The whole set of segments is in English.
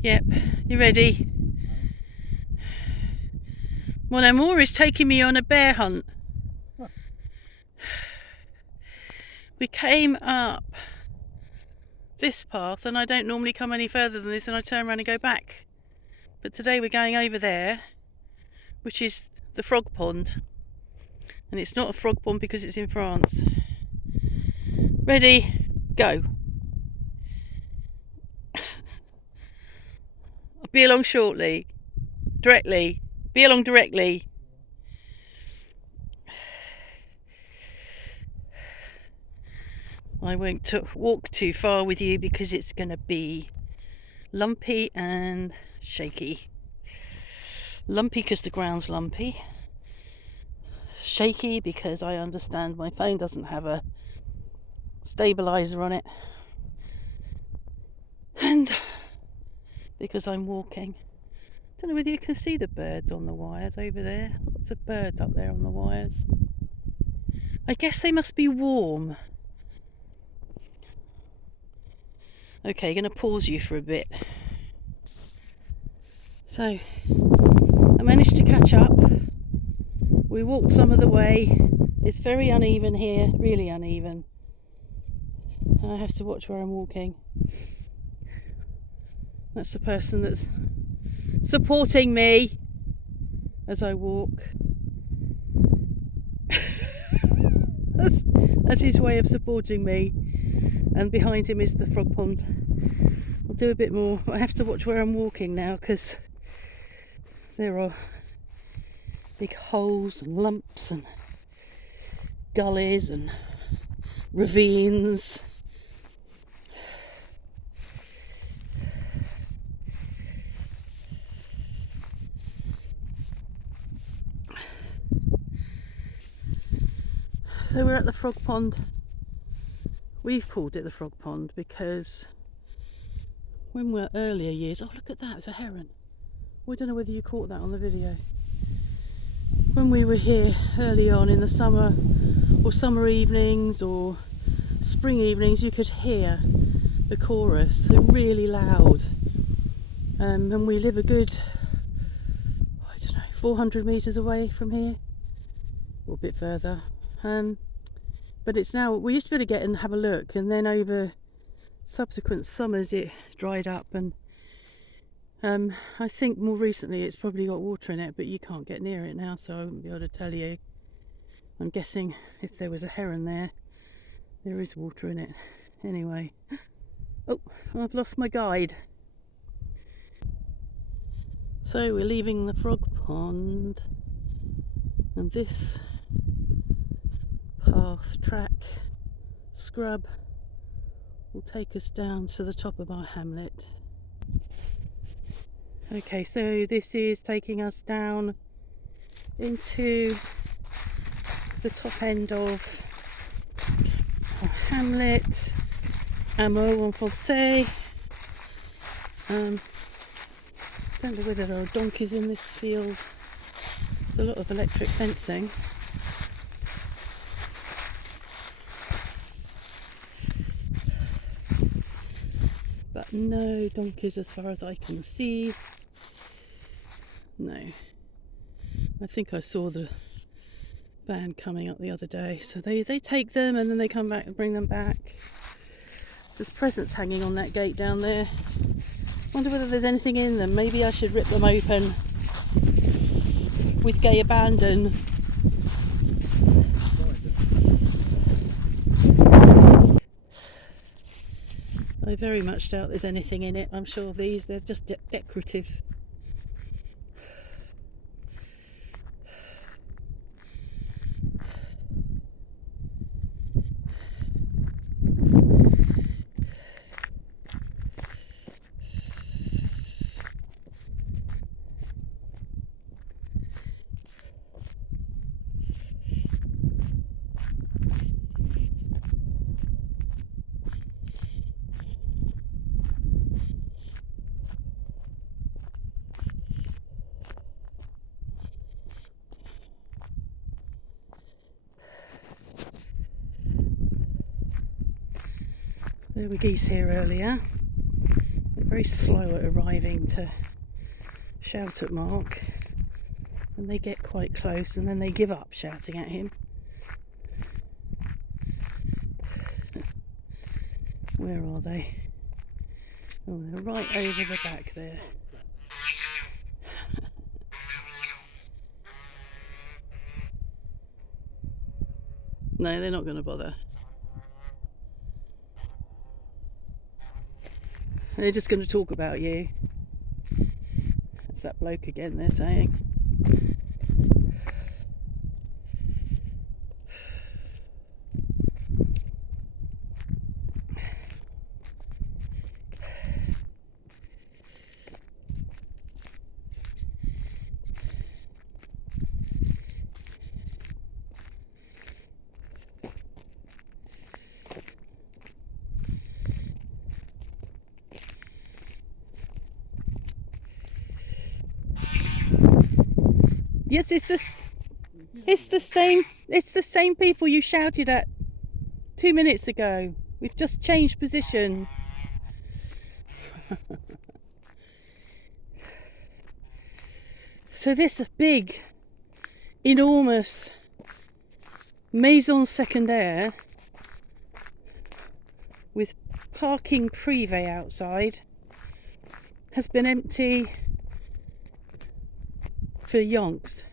Yep, you ready? Well, Hameau is taking me on a bear hunt. We came up this path, and I don't normally come any further than this, and I turn around and go back. But today we're going over there, which is the frog pond. And it's not a frog pond because it's in France. Ready? Go. I'll be along shortly. Directly. Be along directly. I won't walk too far with you because it's going to be lumpy and shaky. Lumpy because the ground's lumpy. Shaky because I understand my phone doesn't have a stabilizer on it. And because I'm walking. I don't know whether you can see the birds on the wires over there. Lots of birds up there on the wires. I guess they must be warm. Okay, going to pause you for a bit. So, I managed to catch up. We walked some of the way. It's very uneven here, really uneven. And I have to watch where I'm walking. That's the person that's supporting me as I walk. That's his way of supporting me. And behind him is the frog pond. I'll do a bit more. I have to watch where I'm walking now because there are big holes and lumps and gullies and ravines. So we're at the frog pond. We've called it the frog pond because when we're earlier years, oh look at that, it's a heron. We don't know whether you caught that on the video. When we were here early on in the summer, or summer evenings or spring evenings, you could hear the chorus. They're really loud. And we live a good, I don't know, 400 metres away from here, or a bit further. But it's now, we used to be able to get and have a look, and then over subsequent summers it dried up, and I think more recently it's probably got water in it, but you can't get near it now, so I wouldn't be able to tell you. I'm guessing if there was a heron there, there is water in it. Anyway, oh, I've lost my guide. So we're leaving the frog pond, and this path, track, scrub will take us down to the top of our hamlet. Okay, so this is taking us down into the top end of our hamlet, Hameau en Français. Don't know whether there are donkeys in this field. There's a lot of electric fencing. But no donkeys as far as I can see. No. I think I saw the van coming up the other day. So they take them and then they come back and bring them back. There's presents hanging on that gate down there. Wonder whether there's anything in them. Maybe I should rip them open with gay abandon. I very much doubt there's anything in it. I'm sure they're just decorative. There were geese here earlier. very slow at arriving to shout at Mark, and they get quite close and then they give up shouting at him. Where are they? Oh, they're right over the back there. No, they're not going to bother. They're just going to talk about you. That's that bloke again, they're saying. Yes, it's the same people you shouted at 2 minutes ago. We've just changed position. So this big, enormous maison secondaire with parking privé outside has been empty for yonks.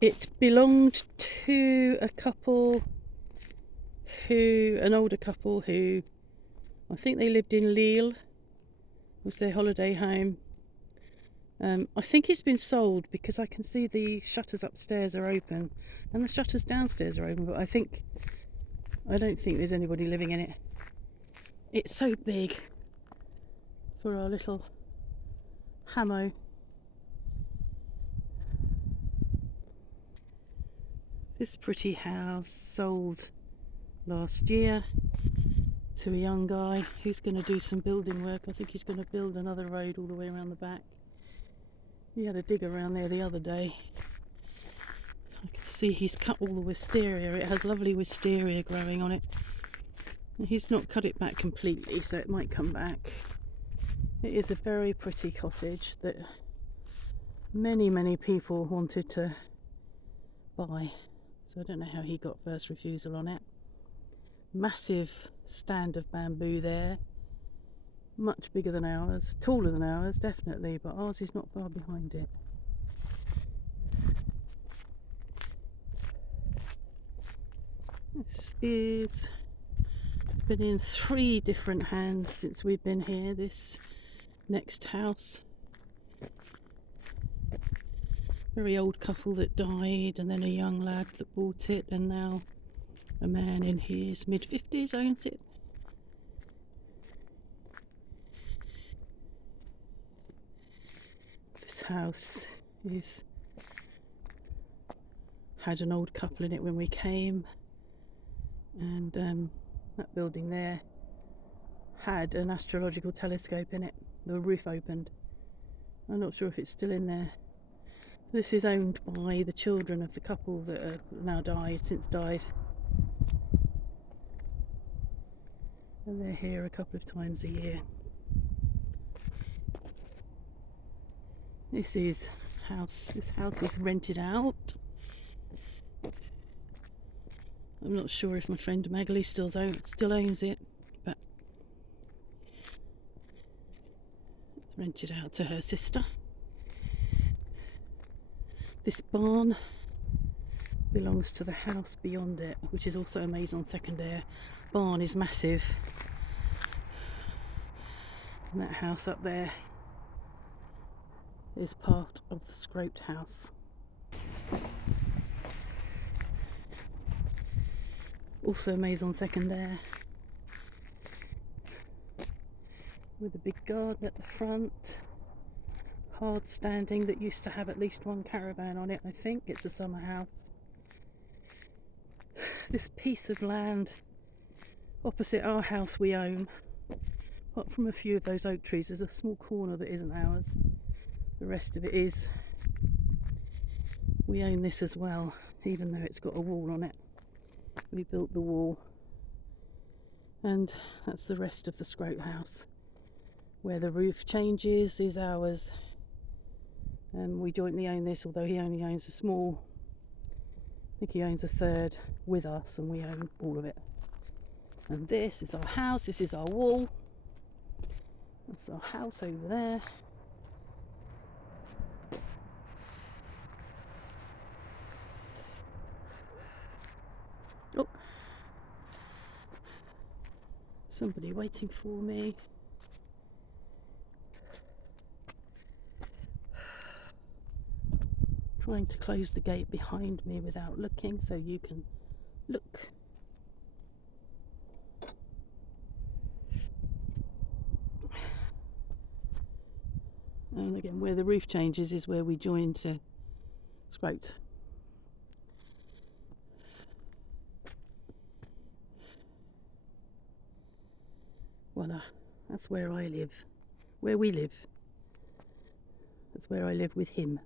It belonged to an older couple who, I think they lived in Lille, was their holiday home. I think it's been sold because I can see the shutters upstairs are open and the shutters downstairs are open, but I don't think there's anybody living in it. It's so big for our little Hameau. This pretty house sold last year to a young guy who's going to do some building work. I think he's going to build another road all the way around the back. He had a dig around there the other day. I can see he's cut all the wisteria. It has lovely wisteria growing on it. He's not cut it back completely, so it might come back. It is a very pretty cottage that many people wanted to buy. So I don't know how he got first refusal on it. Massive stand of bamboo there. Much bigger than ours. Taller than ours, definitely, but ours is not far behind it. It's been in 3 different hands since we've been here, this next house. Very old couple that died, and then a young lad that bought it, and now a man in his mid-50s owns it. This house had an old couple in it when we came, and that building there had an astrological telescope in it. The roof opened. I'm not sure if it's still in there. This is owned by the children of the couple that have now since died. And they're here a couple of times a year. This house is rented out. I'm not sure if my friend Magali still owns it, but it's rented out to her sister. This barn belongs to the house beyond it, which is also a maison secondaire. Barn is massive. And that house up there is part of the Scroat house. Also maison secondaire, with a big garden at the front. Hard standing that used to have at least 1 caravan on it. I think it's a summer house. This piece of land opposite our house we own, apart from a few of those oak trees. There's a small corner that isn't ours. The rest of it is. We own this as well, even though it's got a wall on it. We built the wall, and that's the rest of the Scroat house. Where the roof changes is ours. And we jointly own this, although he only owns a small, I think he owns a third with us, and we own all of it. And this is our house, this is our wall. That's our house over there. Oh, somebody waiting for me. Trying to close the gate behind me without looking so you can look. And again, where the roof changes is where we join to Scroat. Voila, that's where I live. Where we live. That's where I live with him.